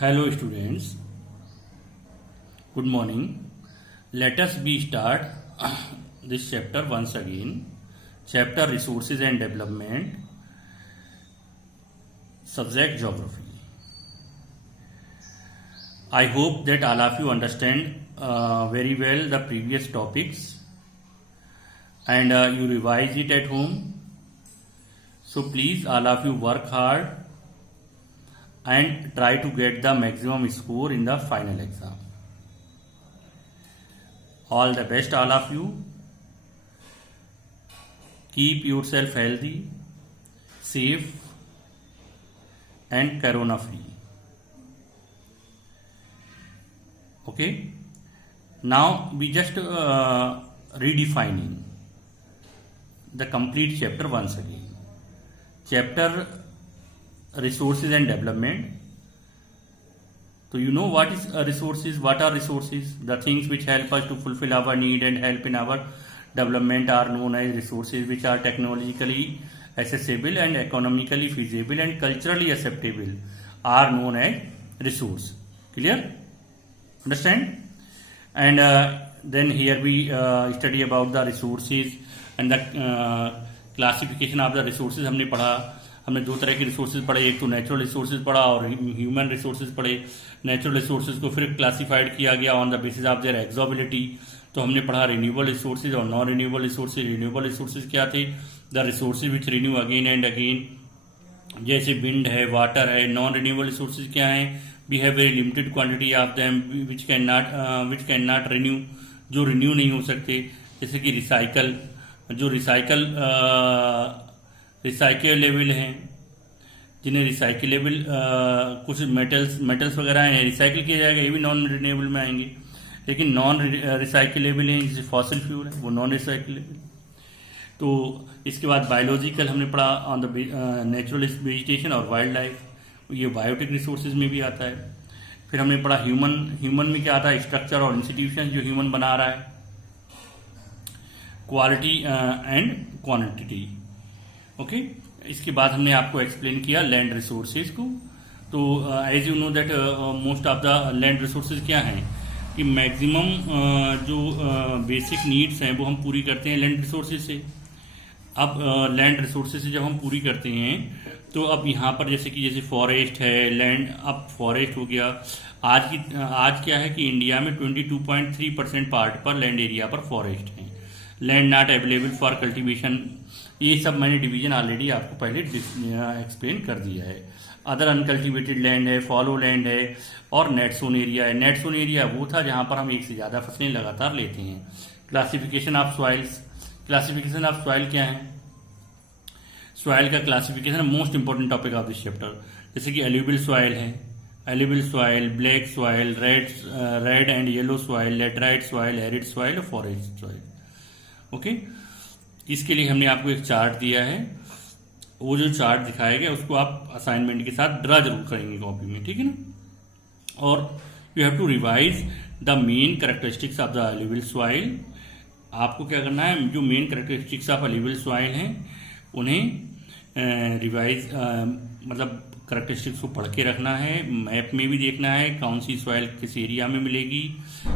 Hello students, good morning. Let us be start this chapter once again. Chapter Resources and Development, subject Geography. I hope that all of you understand very well the previous topics and you revise it at home. So please all of you work hard and try to get the maximum score in the final exam. All the best all of you. Keep yourself healthy, safe and corona free. Okay. Now we just redefining the complete chapter once again. Chapter Resources and Development. So you know what is resources? What are resources? The things which help us to fulfill our need and help in our development are known as resources, which are technologically accessible and economically feasible and culturally acceptable are known as resource. Clear? Understand? And then here we study about the resources and the classification of the resources. हमने दो तरह के resources पढ़े, एक तो natural resources पढ़ा और human resources पढ़े। नेचुरल रिसोर्सेज को फिर क्लासिफाइड किया गया on the basis of their exhaustibility. तो हमने पढ़ा रिन्यूएबल रिसोर्सेज और non renewable resources. Renewable resources क्या थे? The resources which renew again and again, जैसे विंड है, वाटर है। नॉन रिन्यूएबल रिसोर्सेज क्या है? We have very limited quantity of them which can not renew, जो रिन्यू नहीं हो सकते। जैसे कि जो रिसाइकलेबल हैं, जिन्हें रिसाइकलेबल कुछ मेटल्स वगैरह हैं रिसाइकिल किया जाएगा, ये भी नॉन रिन्यूएबल में आएंगे। लेकिन नॉन रिसाइकलेबल हैं जैसे फॉसिल फ्यूल है, वो नॉन रिसाइकलेबल। तो इसके बाद बायोलॉजिकल हमने पढ़ा ऑन द नेचुरल वेजिटेशन और वाइल्ड लाइफ, ये बायोटिक रिसोर्सेज में भी आता है। फिर हमने पढ़ा ह्यूमन में क्या आता है? स्ट्रक्चर और इंस्टीट्यूशन जो ह्यूमन बना रहा है, क्वालिटी एंड क्वांटिटी। ओके। इसके बाद हमने आपको एक्सप्लेन किया लैंड रिसोर्सेज को। तो as you know that most of the land resources क्या हैं कि मैक्सिमम जो बेसिक नीड्स हैं वो हम पूरी करते हैं लैंड रिसोर्सेज से। अब लैंड रिसोर्सेज से जब हम पूरी करते हैं तो अब यहाँ पर जैसे फॉरेस्ट है, लैंड, अब फॉरेस्ट हो गया। आज क्या है कि इंडिया में 22.3% पार्ट पर लैंड एरिया पर फॉरेस्ट है। Land not available for cultivation, ये सब मैंने डिवीजन ऑलरेडी आपको पहले एक्सप्लेन कर दिया है। अदर अनकल्टिवेटेड लैंड है, फॉलो लैंड है और नेट सोन एरिया है। नेट सोन एरिया वो था जहां पर हम एक से ज्यादा फसलें लगातार लेते हैं। Classification of soils. Classification of soil क्या है? सॉइल का classification most important topic of this chapter. जैसे कि एल्यूवियल सॉइल है, alluvial soil, black soil, red and yellow soil, laterite soil, arid soil और फॉरेस्ट सॉइल। ओके। इसके लिए हमने आपको एक चार्ट दिया है, वो जो चार्ट दिखाया गया उसको आप असाइनमेंट के साथ ड्रा जरूर करेंगे कॉपी में, ठीक है ना। और you have to revise the main characteristics of the alluvial soil. आपको क्या करना है? जो main characteristics of alluvial soil हैं उन्हें रिवाइज मतलब कैरेक्टरिस्टिक्स को पढ़ के रखना है। मैप में भी देखना है कौन सी सॉइल किस एरिया में मिलेगी।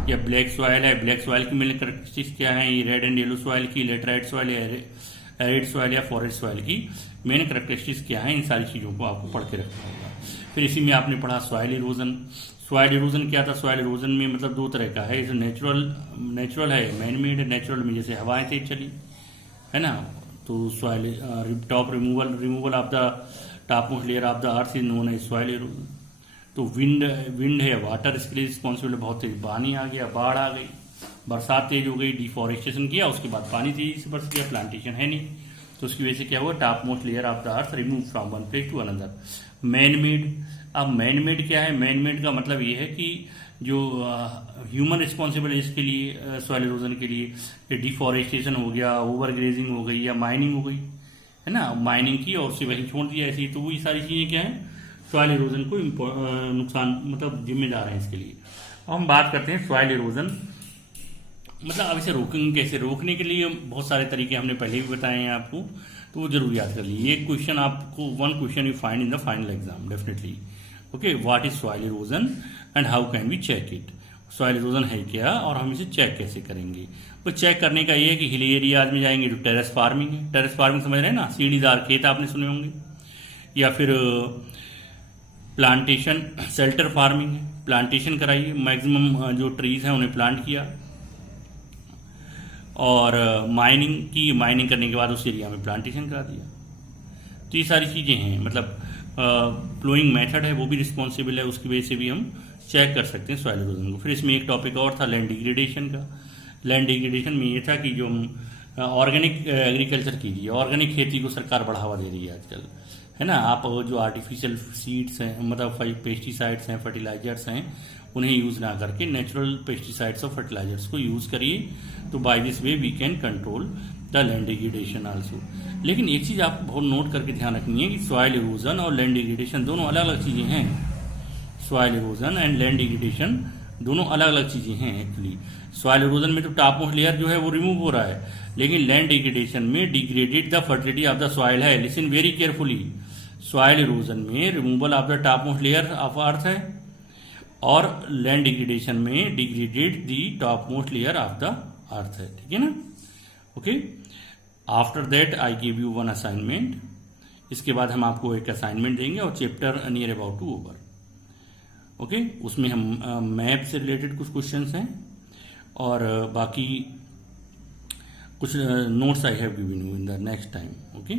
या ब्लैक सॉइल है, ब्लैक सॉइल की मेन कैरेक्टरिस्टिक्स क्या है? ये रेड एंड येलो सॉइल की, लेटराइट सॉइल या एरिड सॉइल या फॉरेस्ट सॉइल की मेन कैरेक्टरिस्टिक्स क्या है? इन सारी चीज़ों को आपको पढ़ के रखना होगा। फिर इसी में आपने पढ़ा सॉइल इरोजन। सॉइल इरोजन क्या था? सॉइल इरोजन में मतलब दो तरह का है, नेचुरल है, मैन मेड है। नेचुरल में जैसे हवाएं तेज चली है ना, तो soil top removal of the top most layer of the earth is known as soil erosion. तो विंड है, वाटर इसके लिए रिस्पॉन्सिबल है। बहुत तेज पानी आ गया, बाढ़ आ गई, बरसात तेज हो गई, डिफॉरेस्टेशन किया, उसके बाद पानी तेजी से बरस गया, प्लांटेशन है नहीं, तो उसकी वजह से क्या हुआ? Top most layer of the earth remove from one place to another. Man made. अब मैन मेड क्या है? मैन मेड का मतलब ये है कि जो ह्यूमन रिस्पॉन्सिबल है इसके लिए, सॉइल इरोजन के लिए, डिफॉरेस्टेशन हो गया, ओवर ग्रेजिंग हो गई या माइनिंग हो गई है ना, माइनिंग की और उसे वहीं छोड़ दिया ऐसे ही, तो वो ये सारी चीजें क्या है? सॉइल इरोजन को नुकसान मतलब जिम्मेदार है इसके लिए। अब हम बात करते हैं सॉइल इरोजन। मतलब अब इसे रोकेंगे कैसे? रोकने के लिए बहुत सारे तरीके हमने पहले भी बताए हैं आपको, तो वो जरूर याद कर लीजिए। ये क्वेश्चन आपको one question you find in the final exam definitely. Okay, what is soil erosion and how can we check it. Soil erosion है क्या और हम इसे चेक कैसे करेंगे। तो चेक करने का ये है कि हिली एरियाज में जाएंगे तो टेरेस फार्मिंग है, टेरेस फार्मिंग समझ रहे हैं ना, सीढ़ीदार खेत आपने सुने होंगे, या फिर प्लांटेशन शेल्टर फार्मिंग है, प्लांटेशन कराइए, मैक्सिमम जो ट्रीज हैं उन्हें प्लांट किया, और माइनिंग की, माइनिंग करने के बाद उस एरिया में प्लांटेशन करा दिया। तो ये सारी चीज़ें हैं, मतलब प्लोइंग मेथड है वो भी रिस्पॉन्सिबल है, उसकी वजह से भी हम चेक कर सकते हैं सॉइल इरोजन को। फिर इसमें एक टॉपिक और था लैंड डिग्रेडेशन का। लैंड डिग्रेडेशन में ये था कि जो हम ऑर्गेनिक एग्रीकल्चर कीजिए, ऑर्गेनिक खेती को सरकार बढ़ावा दे रही है आजकल, है ना। आप जो आर्टिफिशियल सीड्स हैं, मतलब पेस्टिसाइड्स हैं, फर्टिलाइजर्स हैं, उन्हें यूज़ ना करके नेचुरल पेस्टिसाइड्स और फर्टिलाइजर्स को यूज़ करिए। तो by this way we can control the land degradation also. लेकिन एक चीज़ आप बहुत नोट करके ध्यान रखनी है कि सॉइल इरोजन और लैंड डिग्रेडेशन दोनों अलग अलग चीज़ें हैं। Soil erosion and land degradation दोनों अलग अलग चीज़ें हैं एक्चुअली। सॉइल इरोजन में तो टॉप मोस्ट लेयर जो है वो रिमूव हो रहा है, लेकिन लैंड डिग्रेडेशन में degraded the fertility of the soil है। Listen very carefully, soil erosion में removal of the top most layer of earth है, और लैंड डिग्रेडेशन में degraded the top most layer of the earth है, ठीक है ना। Okay, after that I give you one assignment. इसके बाद हम आपको एक असाइनमेंट देंगे और chapter near about to over. ओके, उसमें हम मैप से रिलेटेड कुछ क्वेश्चंस हैं और बाकी कुछ notes I have given you in the next time. Okay,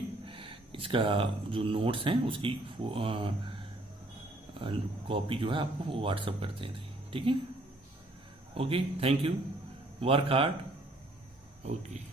इसका जो नोट्स हैं उसकी कॉपी जो है आपको व्हाट्सअप करते हैं, ठीक है। Okay, thank you, work hard. Okay.